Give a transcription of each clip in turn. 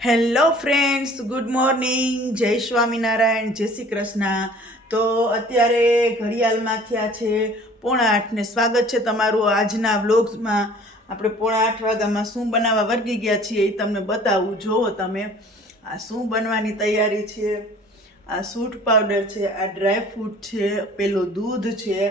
Hello friends, good morning. જય સ્વામિનારાયણ, જય શ્રી કૃષ્ણ. તો અત્યારે ઘડિયાળમાં થયા છે પોણા આઠને સ્વાગત છે તમારું આજના વ્લોગ્સમાં. આપણે પોણા આઠ વાગ્યામાં શું બનાવવા વર્ગી ગયા છીએ એ તમને બતાવું. જુઓ તમે, આ શું બનવાની તૈયારી છે? આ સૂટ પાવડર છે, આ ડ્રાય ફ્રૂટ છે, પેલું દૂધ છે,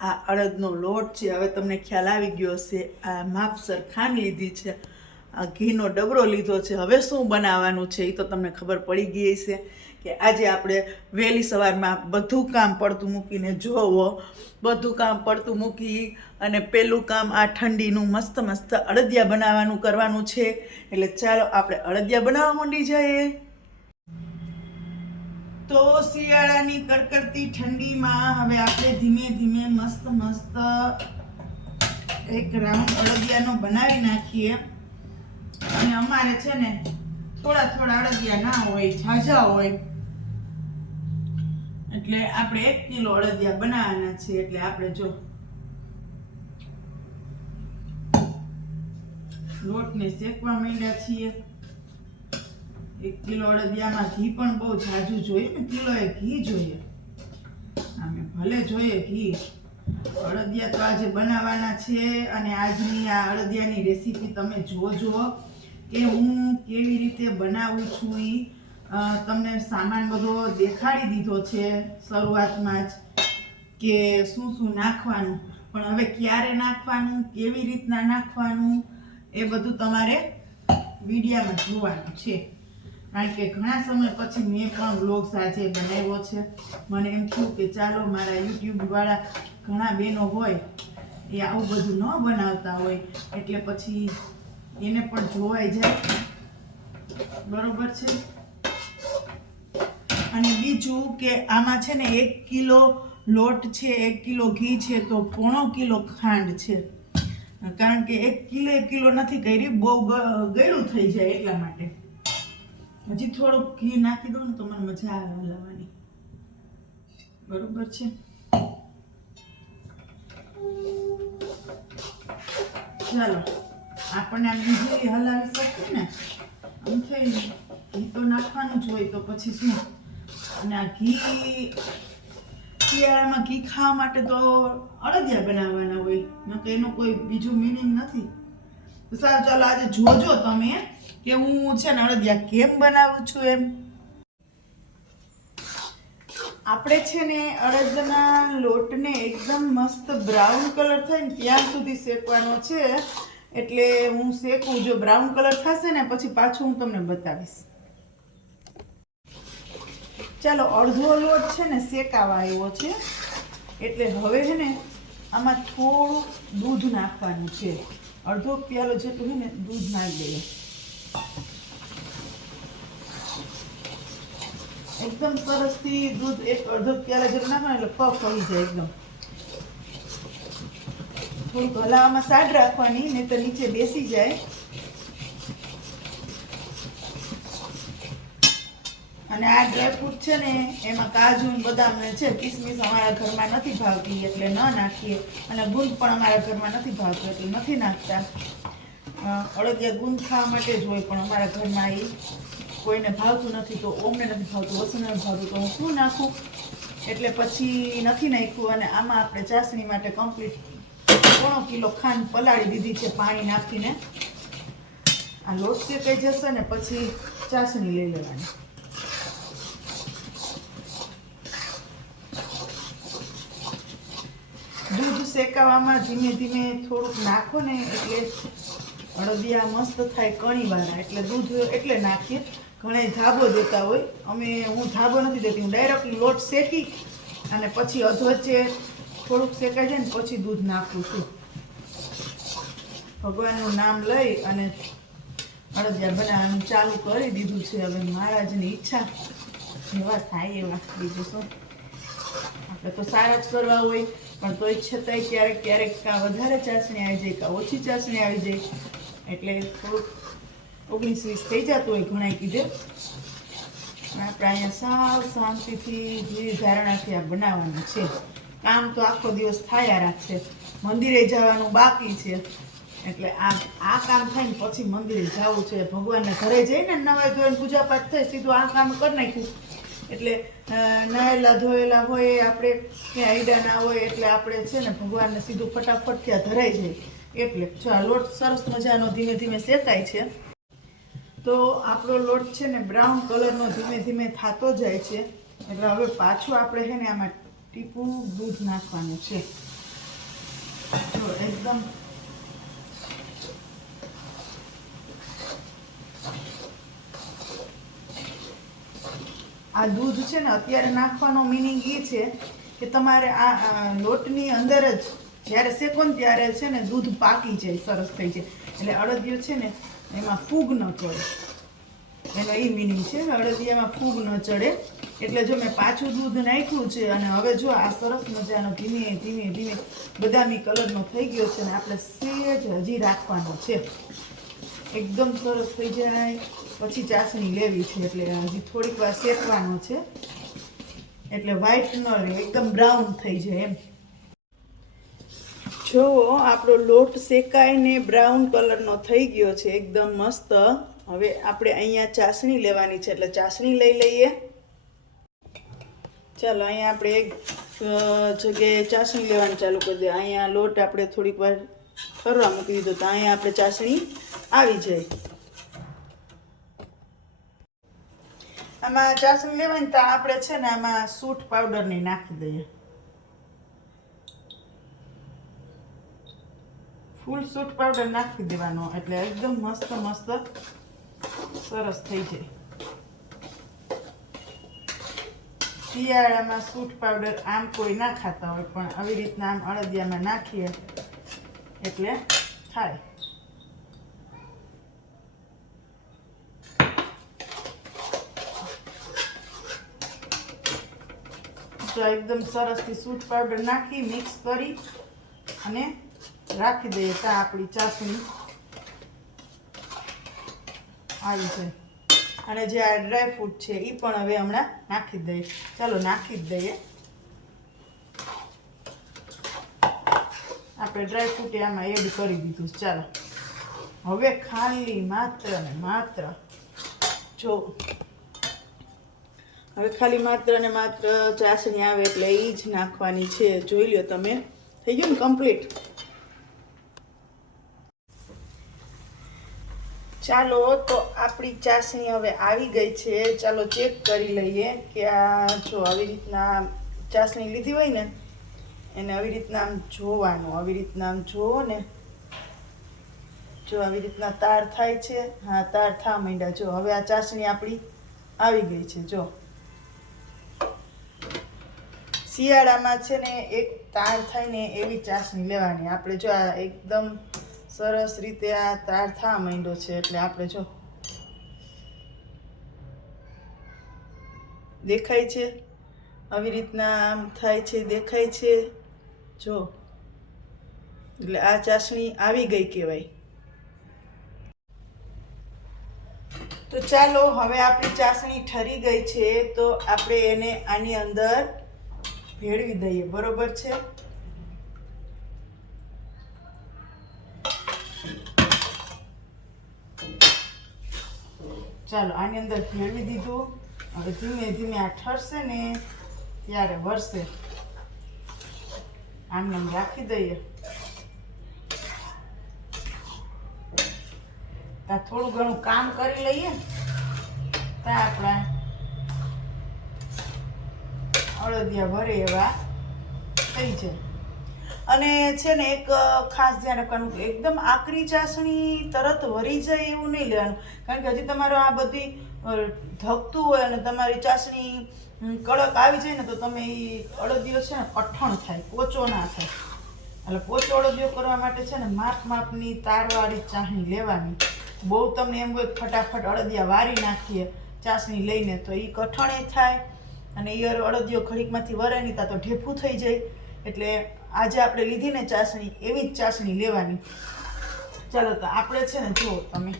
આ અડદનો લોટ છે. હવે તમને ખ્યાલ આવી ગયો હશે, આ માપસર ખાંડ લીધી છે. આ ઘીનો ડબરો લીધો છે. હવે શું બનાવવાનું છે એ તો તમને ખબર પડી ગઈ છે કે આજે આપણે વહેલી સવારમાં બધું કામ પડતું મૂકીને જોવો. બધું કામ પડતું મૂકી અને પહેલું કામ આ ઠંડીનું મસ્ત મસ્ત અડદિયા બનાવવાનું કરવાનું છે. એટલે ચાલો આપણે અડદિયા બનાવવા માંડી જઈએ. તો શિયાળાની કડકડતી ઠંડીમાં હવે આપણે ધીમે ધીમે મસ્ત મસ્ત એક રાઉન્ડ અડદિયાનો બનાવી નાખીએ. અને અમારે છે ને થોડા થોડા અડદિયા ના હોય, ઝાઝા હોય. એટલે આપણે એક કિલો અડદિયા બનાવવાના છે, એટલે આપણે જો લોટને શેકવા માંડ્યા છીએ. એક કિલો અડદિયામાં ઘી પણ બહુ ઝાઝું જોઈએ ને એ ઘી જોઈએ. આમે ભલે જોઈએ ઘી. અડદિયા તો આજે બનાવવાના છે અને આજની આ અડદિયાની રેસીપી તમે જોજો કે હું કેવી રીતે બનાવું છું એ તમને સામાન બધો દેખાડી દીધો છે શરૂઆતમાં જ કે શું શું નાખવાનું, પણ હવે ક્યારે નાખવાનું, કેવી રીતના નાખવાનું એ બધું તમારે વિડીયામાં જોવાનું છે. કારણ કે ઘણા સમય પછી મેં પણ વ્લોગ્સ આજે બનાવ્યો છે. મને એમ થયું કે ચાલો મારા યુટ્યુબ વાળા ઘણા બહેનો હોય, એ આવું બધું ન બનાવતા હોય, એટલે પછી એને પણ જોવાઈ જાય. બરોબર છે? અને બીજું કે આમાં છે ને એક કિલો લોટ છે, એક કિલો ઘી છે, તો પોણો કિલો ખાંડ છે. કારણ કે એક કિલો એક કિલો નથી કરી, બહુ ગયું થઈ જાય એટલા માટે. હજી થોડુંક ઘી નાખી દો ને તો મને મજા આવે હલાવવાની. બરોબર છે? ચાલો, આપણને આમ ઇઝીલી હલાવી શકીએ ને? આમ થઈ ઘી તો નાખવાનું જ હોય તો પછી શું? અને આ ઘી, શિયાળામાં ઘી ખાવા માટે તો અડદિયા બનાવવાના હોય, ન તો એનું કોઈ બીજું મિનિંગ નથી. સારું, ચાલો આજે જોજો તમે, કે હું છે ને અડદિયા કેમ બનાવું છું એમ? આપણે છે ને અડદના લોટને એકદમ મસ્ત બ્રાઉન કલર થાય ને ત્યાં સુધી શેકવાનો છે. એટલે હું શેકું, જો બ્રાઉન કલર થશે ને પછી પાછું હું તમને બતાવીશ. ચાલો, અડધો લોટ છે ને શેકાવા આવ્યો છે. એટલે હવે છે ને આમાં થોડું દૂધ નાખવાનું છે. અડધો પ્યાલો જેટલું છે ને દૂધ નાખી દઈએ. એકદમ સરસથી દૂધ એક અડધો પ્યાલા જેવું નાખો એટલે પફ થઈ જાય એકદમ. થોડુંક હલાવવામાં સાડ રાખવાની નહીં તો નીચે બેસી જાય. અને આ ડ્રાયફ્રૂટ છે ને, એમાં કાજુ બદામ છે, કિસમિસ અમારા ઘરમાં નથી ભાવતી, એટલે ન નાખીએ. અને ગુંદ પણ અમારા ઘરમાં નથી ભાવતો, એટલે નથી નાખતા. અડદિયા ગુંદ ખાવા માટે જ હોય, પણ અમારા ઘરમાં એ કોઈને ભાવતું નથી તો ઓમને નથી ભાવતું, વસુને ભાવતું, તો હું શું નાખું? એટલે પછી નથી નાખ્યું અને આમાં આપણે ચાસણી માટે કમ્પ્લીટ પોણો કિલો ખાંડ પલાળી દીધી છે પાણી નાખીને. આ લોટ શેકાઈ જશે ને પછી ચાસણી લઈ લેવાની. દૂધ શેકાવામાં ધીમે ધીમે થોડુંક નાખો ને એટલે અડદિયા મસ્ત થાય કણી વાળા એટલે દૂધ એટલે નાખીએ. ઘણા ધાબો દેતા હોય. અમે હું ધાબો નથી દેતી, હું ડાયરેક્ટ લોટ શેકી અને પછી અધવચ્ચે થોડુંક શેકાઈ જાય ને પછી દૂધ નાખું છું. ભગવાનનું નામ લઈ અને અડદિયા બનાવવાનું ચાલુ કરી દીધું છે. હવે મહારાજની ઈચ્છા. જેવા થાય એવા બીજું શું? આપણે તો સારા જ કરવા હોય, પણ તોય છતાંય ક્યારેક ક્યારેક કાં વધારે ચાસણી આવી જાય, કાં ઓછી ચાસણી આવી જાય. એટલે થોડુંક ઓગણીસ વીસ થઈ જતું હોય ઘણાય કીધે. આપણે અહીંયા સાવ શાંતિથી ધીરે ધારણાથી આ બનાવવાનું છે. કામ તો આખો દિવસ થાયા રાખશે મંદિરે જવાનું બાકી છે. એટલે આ આ કામ થાય ને પછી મંદિરે જવું છે. ભગવાનને ઘરે જઈને નવા ધોઈને પૂજા પાઠ થાય, સીધું આ કામ કરી નાખ્યું. એટલે નાયેલા ધોયેલા હોય, આપણે ક્યાં આઈડા ના હોય, એટલે આપણે છે ને ભગવાનને સીધું ફટાફટ ત્યાં ધરાઈ જાય. એટલે જો આ લોટ સરસ મજાનો ધીમે ધીમે શેકાય છે તો આપણો લોટ છે ને બ્રાઉન કલરનો ધીમે ધીમે થતો જાય છે. એટલે હવે પાછું આપણે છે ને આમાં ટીપું, દૂધ નાખવાનું છે. જો એકદમ આ દૂધ છે ને અત્યારે નાખવાનો મિનિંગ એ છે કે તમારે આ લોટની અંદર જ જ્યારે શેકો ને ત્યારે છે ને દૂધ પાકી જાય, સરસ થઈ જાય. એટલે અડદિયું છે ને એમાં ફૂગ ન ચડે. એનો એ મિનિંગ છે અડદિયામાં ફૂગ ન ચડે. એટલે જો મેં પાછું દૂધ નાખ્યું છે અને હવે જો આ સરસ મજાનો ધીમે ધીમે ધીમે બદામી કલરનો થઈ ગયો છે ને આપણે સેજ હજી રાખવાનો છે. એકદમ સરસ થઈ જાય. પછી ચાસણી લેવી છે એટલે હજી થોડીક વાર શેકવાનો છે. એટલે વ્હાઈટ ન રહે, એકદમ બ્રાઉન થઈ જાય એમ. જો આપણો લોટ શેકાઈને બ્રાઉન કલરનો થઈ ગયો છે, એકદમ મસ્ત. હવે આપણે અહીંયા ચાસણી લેવાની છે, એટલે ચાસણી લઈ લઈએ. ચાલો, અહીંયા આપણે એક જગ્યાએ ચાસણી લેવાનું ચાલુ કરી દઈએ. અહીંયા લોટ આપણે થોડીક વાર ફરવા મૂકી દીધો, તો અહીંયા આપણે ચાસણી આવી જાય. આમાં ચાસણી લેવાની, તો આપણે છે ને આમાં સૂટ પાવડરની નાખી દઈએ. ફૂલ સૂટ પાવડર નાખી દેવાનો એટલે એકદમ મસ્ત મસ્ત સરસ થઈ જાય. શિયાળામાં સૂટ પાવડર આમ કોઈ ના ખાતા હોય, પણ આવી રીતના આમ અળદિયામાં નાખીએ એટલે થાય. તો એકદમ સરસથી સૂટ પાવડર નાખી મિક્સ કરી અને રાખી દઈએ ત્યાં આપણી ચાસણી આવી છે. અને જે આ ડ્રાયફ્રૂટ છે એ પણ હવે હમણાં નાખી દઈએ. ચાલો, નાખી જ દઈએ. આપણે ડ્રાયફ્રૂટ આમાં એડ કરી દીધું ચાલો. હવે ખાલી માત્ર ને માત્ર. જો. હવે ખાલી માત્ર ને માત્ર ચાસણી આવે એટલે એ જ નાખવાની છે. જોઈ લો તમે. થઈ ગયું ને કમ્પ્લીટ ચાલો, તો આપણી ચાસણી હવે આવી ગઈ છે. ચાલો ચેક કરી લઈએ કે આ જો આવી રીતના ચાસણી લીધી હોય ને, એને આવી રીતના આમ જોવાનું, આવી રીતના આમ જોવો ને. જો આવી રીતના તાર થાય છે. હા, તાર થા માંડ્યા. જો હવે આ ચાસણી આપણી આવી ગઈ છે. જો. શિયાળામાં છે ને એક તાર થાય ને એવી ચાસણી લેવાની. આપણે જો આ એકદમ સરસ રીતે આ તાર થા માંડ્યો છે એટલે આપણે જો દેખાય છે? આવી રીતના આમ થાય છે, દેખાય છે? જો. એટલે આ ચાસણી આવી ગઈ કહેવાય. તો ચાલો હવે આપણી ચાસણી ઠરી ગઈ છે તો આપણે એને આની અંદર ભેળવી દઈએ. બરોબર છે? ચાલો, આની અંદર ફેરવી દીધું. હવે ધીમે ધીમે આ ઠરશે ને, ત્યારે વરસે. આમને રાખી દઈએ. ત્યાં થોડું ઘણું કામ કરી લઈએ. ત્યાં આપણા અળદિયા ભરે એવા થઈ જાય. અને છે ને એક ખાસ ધ્યાન રાખવાનું કે એકદમ આકરી ચાસણી તરત વરી જાય એવું નહીં લેવાનું. કારણ કે હજી તમારો આ બધી ધકતું હોય અને તમારી ચાસણી કડક આવી જાય ને તો તમે એ અડદિયો છે ને કઠણ થાય, પોચો ના થાય. એટલે પોચો અડદિયો કરવા માટે છે ને માપ માપની તારવાળી ચાસણી લેવાની. બહુ તમને એમ હોય ફટાફટ અડદિયા વારી નાખીએ ચાસણી લઈને તો એ કઠણે થાય. અને એ અડદિયો ઘડીકમાંથી વરે નહીં તો ઢેફું થઈ જાય. એટલે આજે આપણે લીધી ને ચાસણી, એવી જ ચાસણી લેવાની. ચાલો તો આપણે છે ને, જુઓ તમે.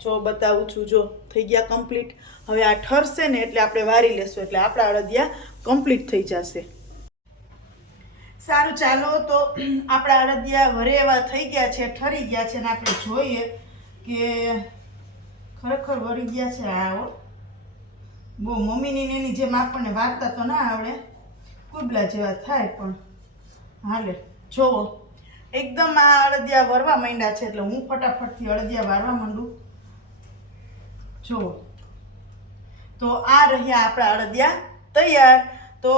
જો બતાવું છું, જો થઈ ગયા કમ્પ્લીટ હવે આ ઠરશે ને એટલે આપણે વારી લેશું, એટલે આપણા અડદિયા કમ્પ્લીટ થઈ જશે. સારું, ચાલો તો આપણા અડદિયા વરે એવા થઈ ગયા છે, ઠરી ગયા છે ને આપણે જોઈએ કે ખરેખર વળી ગયા છે આ, હો. બહુ મમ્મીની એની જેમ આપણને વાર્તા તો ના આવડે. કુબલા જેવા થાય પણ. હાલે, જોવો. એકદમ આ અડદિયા વરવા માંડ્યા છે, એટલે હું ફટાફટથી અડદિયા વારવા માંડું. જુઓ તો આ રહ્યા આપણા અડદિયા તૈયાર. તો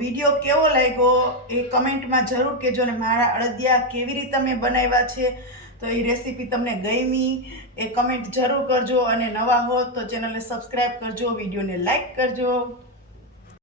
વીડિયો કેવો લાગ્યો એ કમેન્ટમાં જરૂર કહેજો ને મારા અડદિયા કેવી રીતે મેં બનાવ્યા છે. તો એ રેસીપી તમને ગમી એ કમેન્ટ જરૂર કરજો અને નવા હો તો ચેનલને સબસ્ક્રાઈબ કરજો, વિડીયોને લાઈક કરજો.